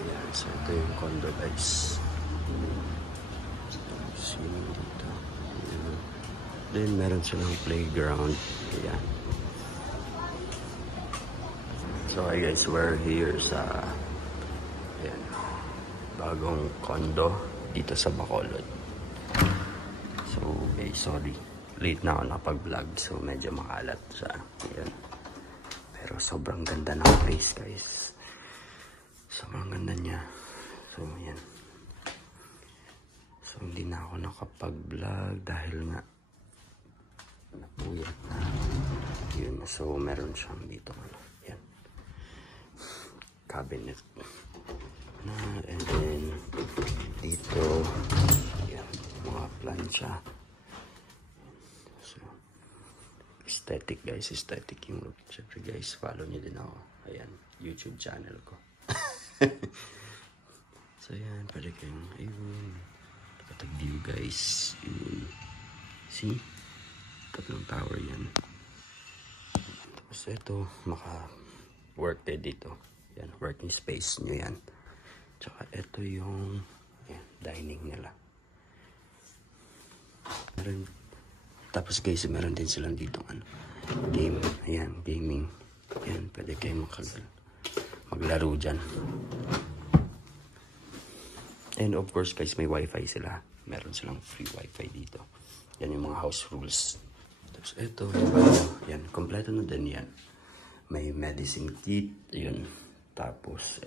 Ayan, so ito yung condo guys. Swimming dito. Ayan. Then meron silang playground. Ayan. So hi guys, we're here sa ayan, bagong condo dito sa Bacolod. So guys, sorry, late na ako nakapag-vlog, so medyo makalat siya. Ayan. Pero sobrang ganda ng place guys. Sobrang ganda niya. So ayan. So hindi na ako nakapag-vlog dahil nga napuyat na. Yun, so meron siyang dito. Ayan. Cabinet na, and then dito yan, mga plancha. So aesthetic guys, aesthetic yung look. Syempre guys, follow nyo din ako. Ayan, YouTube channel ko. So yan, pwede kayong ayun, nakatag view guys. Yun. See, tatlong tower yan. Tapos ito, maka work dito. Yan, working space nyo yan. Tsaka ito yung yan, dining nila. Meron, tapos guys, meron din silang dito ano, game. Ayan, gaming. Ayan, pwede kayo maglaro dyan. And of course guys, may wifi sila. Meron silang free wifi dito. Yan yung mga house rules. Tapos ito, yan, kompleto na din yan. May medicine kit, yun. Tapos,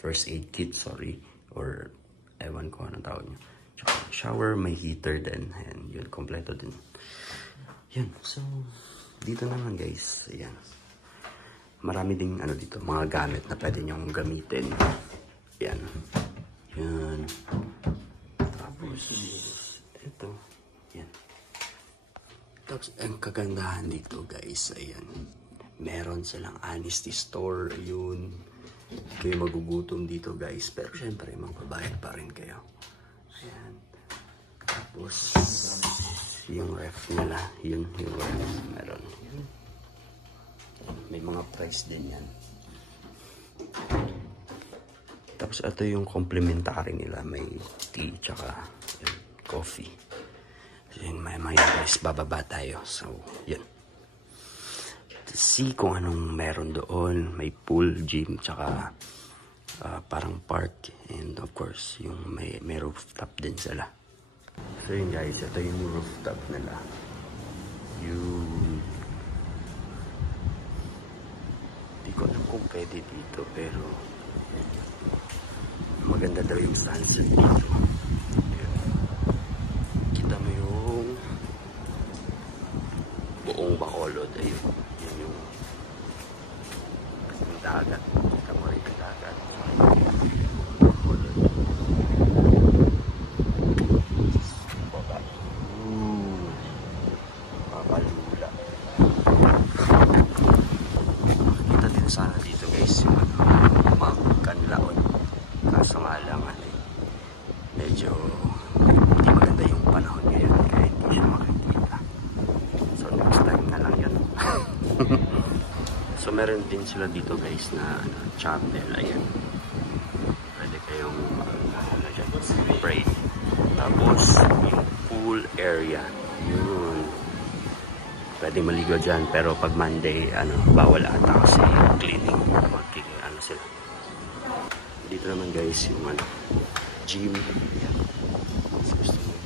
first aid kit, sorry. Or, ewan ko anong tawag nyo. Shower, may heater din. Ayan, yun, kompleto din. Yan, so, dito naman guys, ayan. Marami ding, dito, mga gamit na pwede nyong gamitin. Yan. Yan. Tapos, ito. Yan. Tapos, ang kagandahan dito guys, ayan. Meron silang honesty store, yun. Kayo magugutom dito guys, pero syempre magbabayad pa rin kayo. Ayan. Tapos yung ref nila, yun yung ref meron. Yun. May mga price din yan. Tapos ito yung complimentary nila, may tea tsaka yun, coffee. So yun, maya guys, bababa tayo. So yun, see kung anong meron doon. May pool, gym, tsaka parang park. And of course, yung may rooftop din sila. So yun guys, ito yung rooftop nila. Yung di ko alam kung pwede dito, pero maganda daw yung sunset dito. Kita mo yung buong Bacolod. Ayun. Dagat. Kita mo rin yung dagat. Baba. Papalula. Kita din sana dito guys yung Mount Canlaon. Kaso nga lang medyo hindi maganda yung panahon ngayon, kaya hindi siya makikita. So next time na lang yan. So meron din sila dito guys na chapel, ayan. Pwede kayong pray. Tapos yung pool area, yun. Pwede maligo dyan, pero pag Monday, bawal ata kasi cleaning. Sila. Dito naman guys yung gym. Ayan. Gusto mo